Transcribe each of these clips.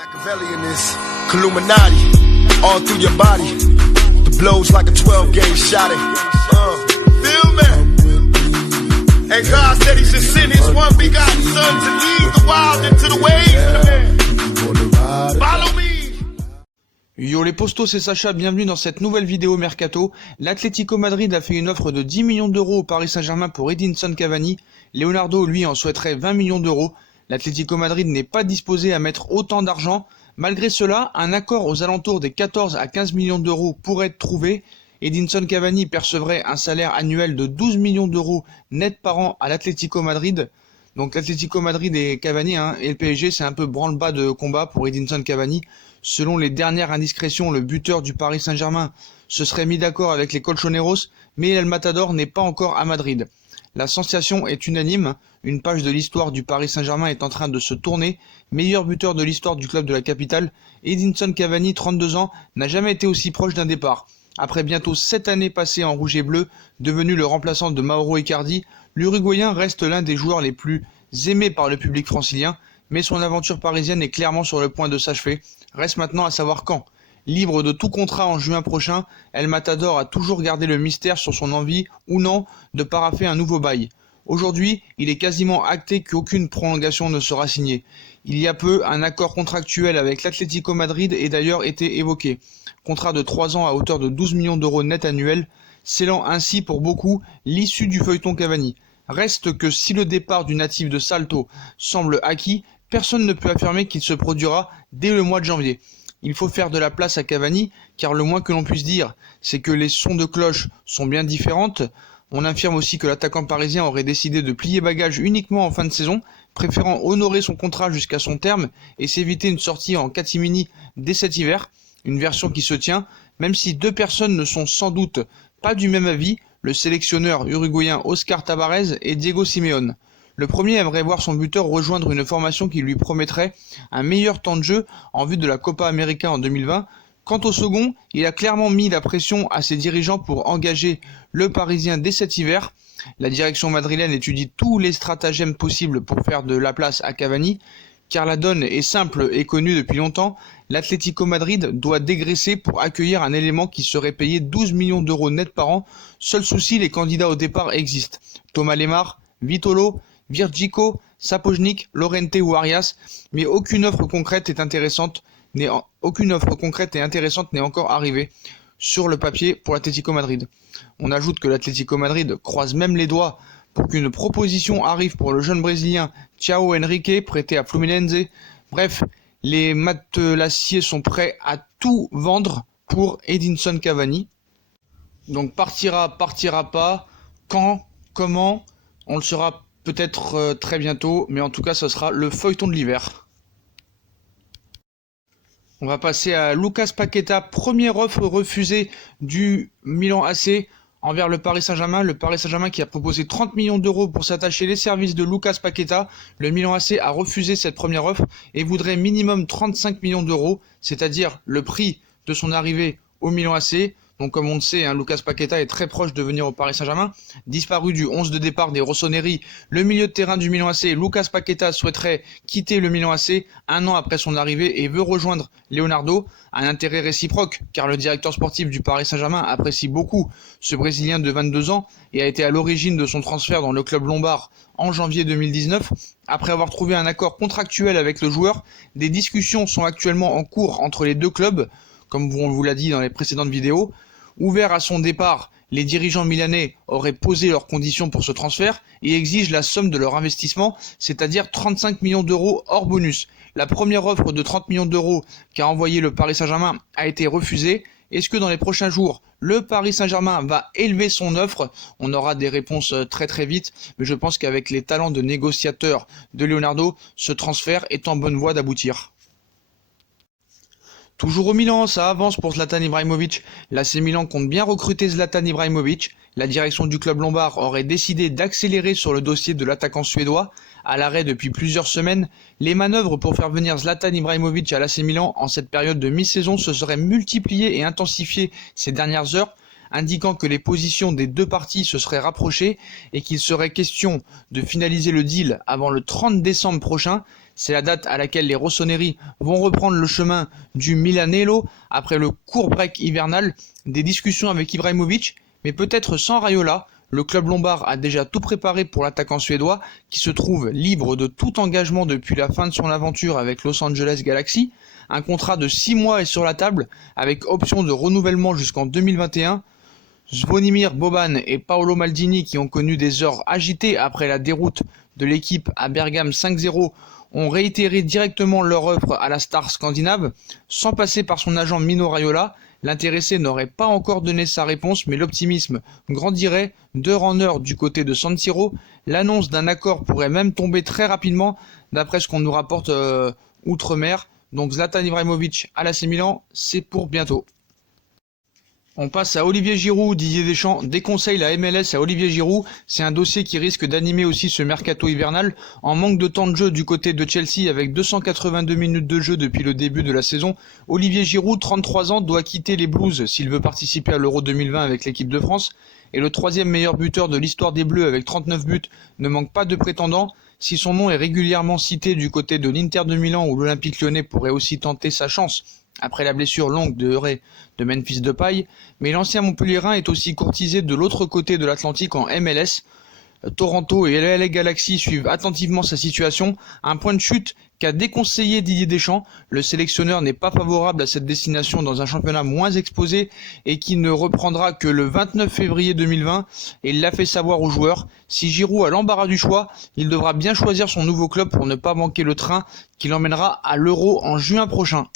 Machiavelli in this Illuminati, all through your body. The blows like a 12-gauge shot. Feel me? And God said He should send His one begotten Son to lead the wild into the ways. Follow me. Yo les postos, c'est Sacha, bienvenue dans cette nouvelle vidéo Mercato. L'Atlético Madrid a fait une offre de 10 millions d'euros au Paris Saint-Germain pour Edinson Cavani. Leonardo, lui, en souhaiterait 20 millions d'euros. L'Atlético Madrid n'est pas disposé à mettre autant d'argent. Malgré cela, un accord aux alentours des 14 à 15 millions d'euros pourrait être trouvé. Edinson Cavani percevrait un salaire annuel de 12 millions d'euros net par an à l'Atlético Madrid. Donc l'Atlético Madrid et Cavani et le PSG, c'est un peu branle-bas de combat pour Edinson Cavani. Selon les dernières indiscrétions, le buteur du Paris Saint-Germain se serait mis d'accord avec les Colchoneros, mais El Matador n'est pas encore à Madrid. La sensation est unanime, une page de l'histoire du Paris Saint-Germain est en train de se tourner. Meilleur buteur de l'histoire du club de la capitale, Edinson Cavani, 32 ans, n'a jamais été aussi proche d'un départ. Après bientôt 7 années passées en rouge et bleu, devenu le remplaçant de Mauro Icardi, l'Uruguayen reste l'un des joueurs les plus aimés par le public francilien, mais son aventure parisienne est clairement sur le point de s'achever. Reste maintenant à savoir quand. Libre de tout contrat en juin prochain, El Matador a toujours gardé le mystère sur son envie ou non de paraffer un nouveau bail. Aujourd'hui, il est quasiment acté qu'aucune prolongation ne sera signée. Il y a peu, un accord contractuel avec l'Atlético Madrid est d'ailleurs été évoqué. Contrat de 3 ans à hauteur de 12 millions d'euros net annuels, scellant ainsi pour beaucoup l'issue du feuilleton Cavani. Reste que si le départ du natif de Salto semble acquis, personne ne peut affirmer qu'il se produira dès le mois de janvier. Il faut faire de la place à Cavani, car le moins que l'on puisse dire, c'est que les sons de cloche sont bien différentes. On affirme aussi que l'attaquant parisien aurait décidé de plier bagage uniquement en fin de saison, préférant honorer son contrat jusqu'à son terme et s'éviter une sortie en catimini dès cet hiver. Une version qui se tient, même si deux personnes ne sont sans doute pas du même avis, le sélectionneur uruguayen Oscar Tabarez et Diego Simeone. Le premier aimerait voir son buteur rejoindre une formation qui lui promettrait un meilleur temps de jeu en vue de la Copa América en 2020. Quant au second, il a clairement mis la pression à ses dirigeants pour engager le Parisien dès cet hiver. La direction madrilène étudie tous les stratagèmes possibles pour faire de la place à Cavani, car la donne est simple et connue depuis longtemps. L'Atlético Madrid doit dégraisser pour accueillir un élément qui serait payé 12 millions d'euros net par an. Seul souci, les candidats au départ existent. Thomas Lemar, Vitolo, Virgico, Sapojnik, Lorente ou Arias, mais aucune offre concrète et intéressante n'est encore arrivée sur le papier pour l'Atlético Madrid. On ajoute que l'Atlético Madrid croise même les doigts pour qu'une proposition arrive pour le jeune brésilien Thiago Henrique prêté à Fluminense. Bref, les matelassiers sont prêts à tout vendre pour Edinson Cavani. Donc partira pas, quand, comment, on le saura peut-être très bientôt, mais en tout cas ce sera le feuilleton de l'hiver. On va passer à Lucas Paqueta, première offre refusée du Milan AC envers le Paris Saint-Germain. Le Paris Saint-Germain qui a proposé 30 millions d'euros pour s'attacher les services de Lucas Paqueta. Le Milan AC a refusé cette première offre et voudrait minimum 35 millions d'euros, c'est-à-dire le prix de son arrivée au Milan AC. Donc comme on le sait, Lucas Paqueta est très proche de venir au Paris Saint-Germain. Disparu du 11 de départ des Rossoneri, le milieu de terrain du Milan AC, Lucas Paqueta souhaiterait quitter le Milan AC un an après son arrivée et veut rejoindre Leonardo. Un intérêt réciproque, car le directeur sportif du Paris Saint-Germain apprécie beaucoup ce Brésilien de 22 ans et a été à l'origine de son transfert dans le club lombard en janvier 2019. Après avoir trouvé un accord contractuel avec le joueur, des discussions sont actuellement en cours entre les deux clubs, comme on vous l'a dit dans les précédentes vidéos. Ouvert à son départ, les dirigeants milanais auraient posé leurs conditions pour ce transfert et exigent la somme de leur investissement, c'est-à-dire 35 millions d'euros hors bonus. La première offre de 30 millions d'euros qu'a envoyé le Paris Saint-Germain a été refusée. Est-ce que dans les prochains jours, le Paris Saint-Germain va élever son offre? On aura des réponses très très vite, mais je pense qu'avec les talents de négociateur de Leonardo, ce transfert est en bonne voie d'aboutir. Toujours au Milan, ça avance pour Zlatan Ibrahimovic. L'AC Milan compte bien recruter Zlatan Ibrahimovic. La direction du club lombard aurait décidé d'accélérer sur le dossier de l'attaquant suédois. À l'arrêt depuis plusieurs semaines, les manœuvres pour faire venir Zlatan Ibrahimovic à l'AC Milan en cette période de mi-saison se seraient multipliées et intensifiées ces dernières heures, indiquant que les positions des deux parties se seraient rapprochées et qu'il serait question de finaliser le deal avant le 30 décembre prochain. C'est la date à laquelle les rossoneri vont reprendre le chemin du Milanello après le court break hivernal. Des discussions avec Ibrahimovic, mais peut-être sans Raiola. Le club lombard a déjà tout préparé pour l'attaquant suédois qui se trouve libre de tout engagement depuis la fin de son aventure avec Los Angeles Galaxy. Un contrat de 6 mois est sur la table avec option de renouvellement jusqu'en 2021. Zvonimir Boban et Paolo Maldini, qui ont connu des heures agitées après la déroute de l'équipe à Bergame 5-0, ont réitéré directement leur offre à la star scandinave. Sans passer par son agent Mino Raiola, l'intéressé n'aurait pas encore donné sa réponse, mais l'optimisme grandirait d'heure en heure du côté de San Siro. L'annonce d'un accord pourrait même tomber très rapidement, d'après ce qu'on nous rapporte outre-mer. Donc Zlatan Ibrahimovic à l'AC Milan, c'est pour bientôt. On passe à Olivier Giroud. Didier Deschamps déconseille la MLS à Olivier Giroud. C'est un dossier qui risque d'animer aussi ce mercato hivernal. En manque de temps de jeu du côté de Chelsea avec 282 minutes de jeu depuis le début de la saison, Olivier Giroud, 33 ans, doit quitter les Blues s'il veut participer à l'Euro 2020 avec l'équipe de France. Et le troisième meilleur buteur de l'histoire des Bleus avec 39 buts ne manque pas de prétendants. Si son nom est régulièrement cité du côté de l'Inter de Milan ou l'Olympique Lyonnais pourrait aussi tenter sa chance après la blessure longue de Memphis Depay, mais l'ancien Montpellierin est aussi courtisé de l'autre côté de l'Atlantique en MLS. Toronto et LA Galaxy suivent attentivement sa situation, un point de chute qu'a déconseillé Didier Deschamps. Le sélectionneur n'est pas favorable à cette destination dans un championnat moins exposé et qui ne reprendra que le 29 février 2020, et il l'a fait savoir aux joueurs. Si Giroud a l'embarras du choix, il devra bien choisir son nouveau club pour ne pas manquer le train qui l'emmènera à l'Euro en juin prochain.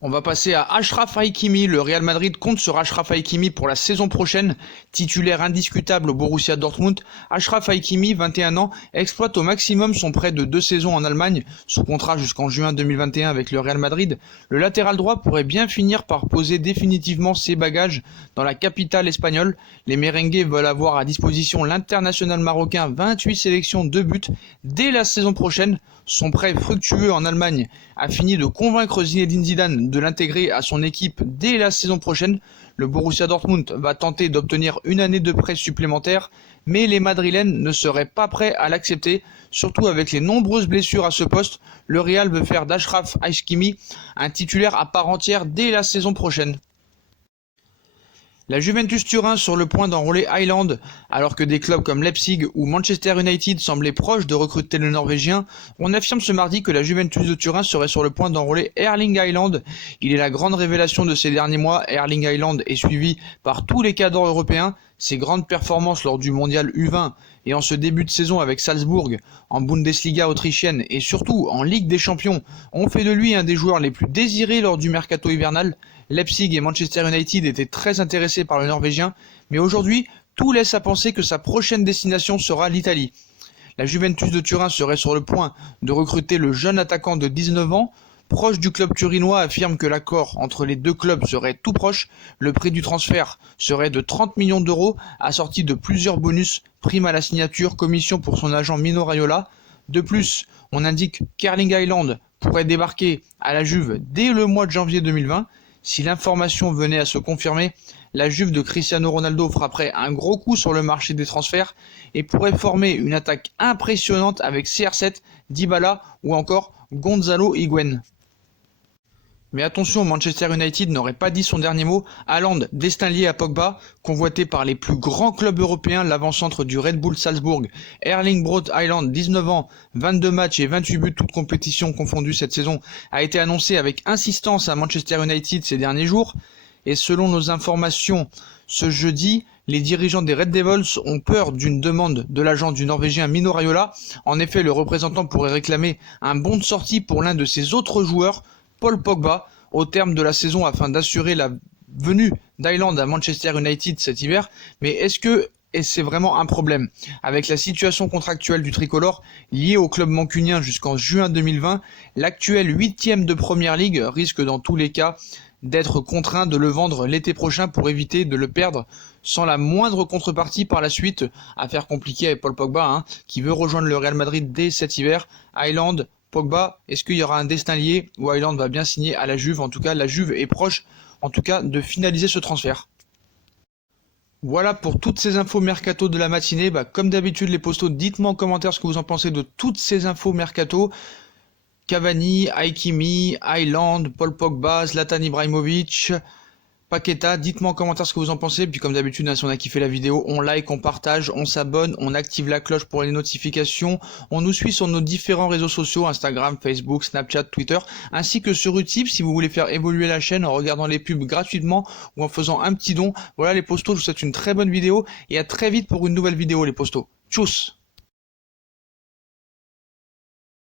On va passer à Achraf Hakimi. Le Real Madrid compte sur Achraf Hakimi pour la saison prochaine. Titulaire indiscutable au Borussia Dortmund, Achraf Hakimi, 21 ans, exploite au maximum son prêt de 2 saisons en Allemagne, sous contrat jusqu'en juin 2021 avec le Real Madrid. Le latéral droit pourrait bien finir par poser définitivement ses bagages dans la capitale espagnole. Les merengues veulent avoir à disposition l'international marocain, 28 sélections, 2 buts dès la saison prochaine. Son prêt fructueux en Allemagne a fini de convaincre Zinedine Zidane de l'intégrer à son équipe dès la saison prochaine. Le Borussia Dortmund va tenter d'obtenir une année de prêt supplémentaire, mais les Madrilènes ne seraient pas prêts à l'accepter, surtout avec les nombreuses blessures à ce poste. Le Real veut faire d'Achraf Hakimi un titulaire à part entière dès la saison prochaine. La Juventus Turin sur le point d'enrôler Haaland, alors que des clubs comme Leipzig ou Manchester United semblaient proches de recruter le Norvégien. On affirme ce mardi que la Juventus de Turin serait sur le point d'enrôler Erling Haaland. Il est la grande révélation de ces derniers mois. Erling Haaland est suivi par tous les cadres européens. Ses grandes performances lors du mondial U20 et en ce début de saison avec Salzbourg, en Bundesliga autrichienne et surtout en Ligue des Champions ont fait de lui un des joueurs les plus désirés lors du mercato hivernal. Leipzig et Manchester United étaient très intéressés par le Norvégien, mais aujourd'hui, tout laisse à penser que sa prochaine destination sera l'Italie. La Juventus de Turin serait sur le point de recruter le jeune attaquant de 19 ans. Proche du club turinois, affirme que l'accord entre les deux clubs serait tout proche. Le prix du transfert serait de 30 millions d'euros, assorti de plusieurs bonus, primes à la signature, commission pour son agent Mino Raiola. De plus, on indique qu'Erling Haaland pourrait débarquer à la Juve dès le mois de janvier 2020. Si l'information venait à se confirmer, la Juve de Cristiano Ronaldo frapperait un gros coup sur le marché des transferts et pourrait former une attaque impressionnante avec CR7, Dybala ou encore Gonzalo Higuaín. Mais attention, Manchester United n'aurait pas dit son dernier mot. Haaland, destin lié à Pogba, convoité par les plus grands clubs européens, l'avant-centre du Red Bull Salzbourg, Erling Braut Haaland, 19 ans, 22 matchs et 28 buts toutes compétitions confondues cette saison, a été annoncé avec insistance à Manchester United ces derniers jours. Et selon nos informations, ce jeudi, les dirigeants des Red Devils ont peur d'une demande de l'agent du Norvégien Mino Raiola. En effet, le représentant pourrait réclamer un bon de sortie pour l'un de ses autres joueurs, Paul Pogba, au terme de la saison afin d'assurer la venue d'Haaland à Manchester United cet hiver. Mais est-ce que c'est vraiment un problème? Avec la situation contractuelle du tricolore liée au club mancunien jusqu'en juin 2020, l'actuel 8e de Première Ligue risque dans tous les cas d'être contraint de le vendre l'été prochain pour éviter de le perdre sans la moindre contrepartie par la suite. Affaire compliquée avec Paul Pogba, qui veut rejoindre le Real Madrid dès cet hiver. Haaland, Pogba, est-ce qu'il y aura un destin lié ou Haaland va bien signer à la Juve? En tout cas, la Juve est proche de finaliser ce transfert. Voilà pour toutes ces infos mercato de la matinée. Comme d'habitude les postos, dites-moi en commentaire ce que vous en pensez de toutes ces infos mercato. Cavani, Hakimi, Haaland, Paul Pogba, Zlatan Ibrahimovic, Paqueta, dites-moi en commentaire ce que vous en pensez. Puis comme d'habitude, si on a kiffé la vidéo, on like, on partage, on s'abonne, on active la cloche pour les notifications. On nous suit sur nos différents réseaux sociaux, Instagram, Facebook, Snapchat, Twitter, ainsi que sur Utip si vous voulez faire évoluer la chaîne en regardant les pubs gratuitement ou en faisant un petit don. Voilà les postos, je vous souhaite une très bonne vidéo et à très vite pour une nouvelle vidéo les postos. Tchuss!